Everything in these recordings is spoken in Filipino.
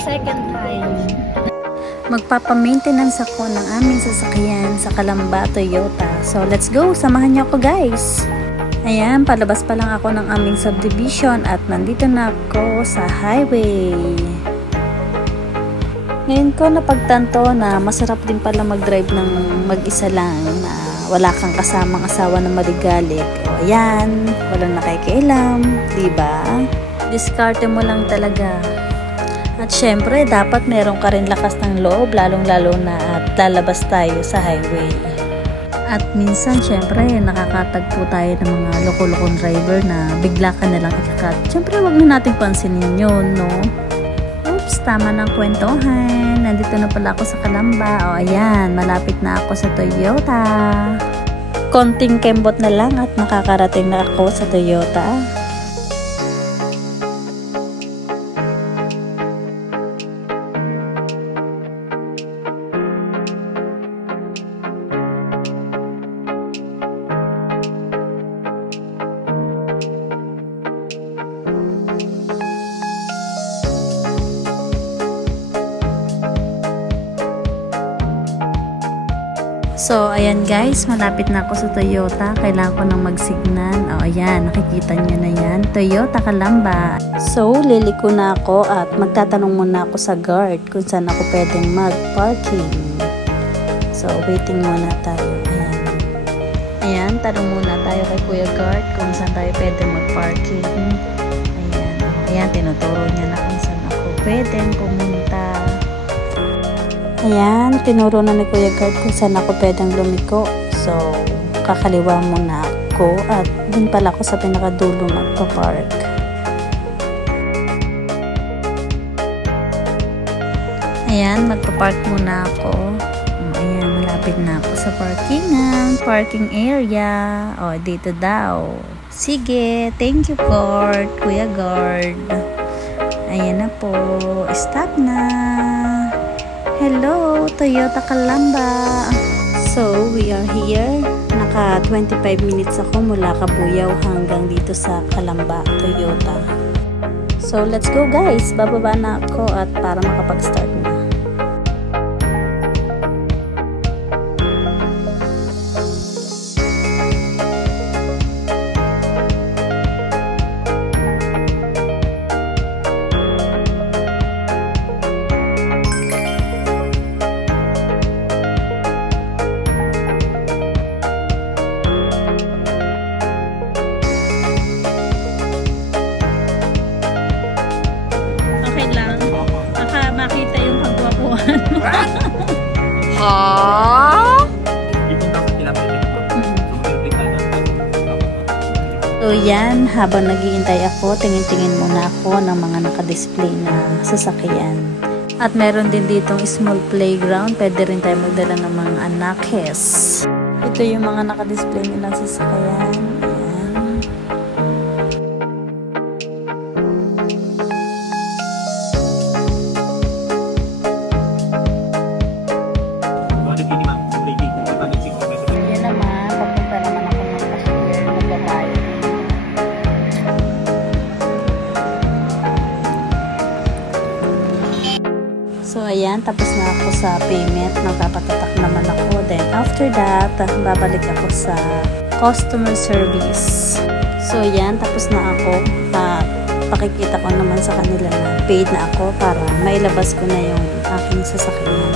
second time. Magpapa-maintenance ako ng aming sasakyan sa Calamba, Toyota. So, let's go! Samahan niyo ako, guys! Ayan, palabas pa lang ako ng aming subdivision at nandito na ako sa highway. Ngayon ko napagtanto na masarap din pala mag-drive ng mag-isa lang na wala kang kasamang asawa na maligalig. O ayan, walang nakikialam, diba? Diskarte mo lang talaga. At syempre, dapat meron ka rin lakas ng loob, lalong-lalo na at lalabas tayo sa highway. At minsan, syempre, nakakatagpo tayo ng mga loko-lokong driver na bigla ka nalang ikakat. Syempre, wag na natin pansinin yun, no? Oops, tama ng kwentuhan. Nandito na pala ako sa Calamba. O, ayan, malapit na ako sa Toyota. Konting kembot na lang at makakarating na ako sa Toyota. So, ayan guys, malapit na ako sa Toyota. Kailangan ko nang magsignan. O, ayan, nakikita nyo na yan. Toyota Calamba. So, liliko na ako at magtatanong muna ako sa guard kung saan ako pwedeng mag-parking. So, waiting muna tayo. Ayan. Ayan, tanong muna tayo kay Kuya Guard kung saan tayo pwedeng mag-parking. Ayan. Ayan, tinuturo niya na kung saan ako pwedeng pumunta. Ayan, tinuro na ni Kuya Guard kung saan ako pwedeng lumiko. So, kakaliwa muna ako at dun pala ako sa pinakadulo magpa-park. Ayan, magpa-park muna ako. Ayan, malapit na ako sa parking area. O, dito daw. Sige, thank you Guard, Kuya Guard. Ayan na po, stop na. Hello, Toyota Calamba. So, we are here. Naka 25 minutes ako mula Kabuyaw hanggang dito sa Calamba, Toyota. So, let's go guys. Bababa na ako at para makapag-start na. Makita yung pagwapuan mo. Ha? So yan, habang naghihintay ako, tingin-tingin muna ako ng mga nakadisplay na sasakyan. At meron din ditong small playground, pwede rin tayo magdala ng mga anakes. Ito yung mga nakadisplay nilang sasakyan. So, ayan, tapos na ako sa payment. Magpapatatak naman ako. Then, after that, babalik ako sa customer service. So, ayan, tapos na ako. Pakikita ko naman sa kanila na paid na ako para mailabas ko na yung aking sasakyan.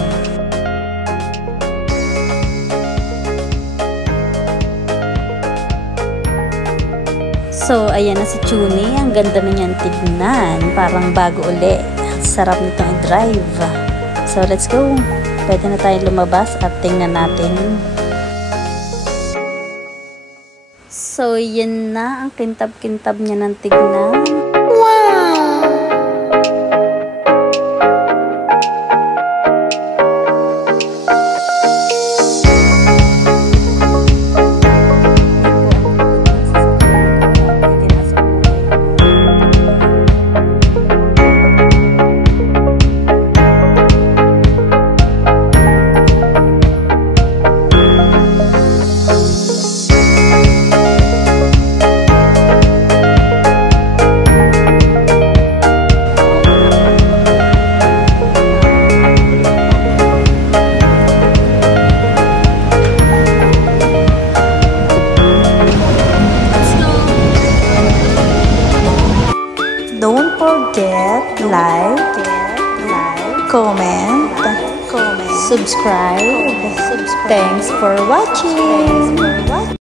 So, ayan na si Chuni. Ang ganda na niyan tignan. Parang bago uli. Sarap nitong i-drive. So, let's go. Pwede na tayong lumabas at tingnan natin. So, yan na. Ang kintab-kintab niya ng tignan. Wow! like, comment, subscribe. Thanks for watching.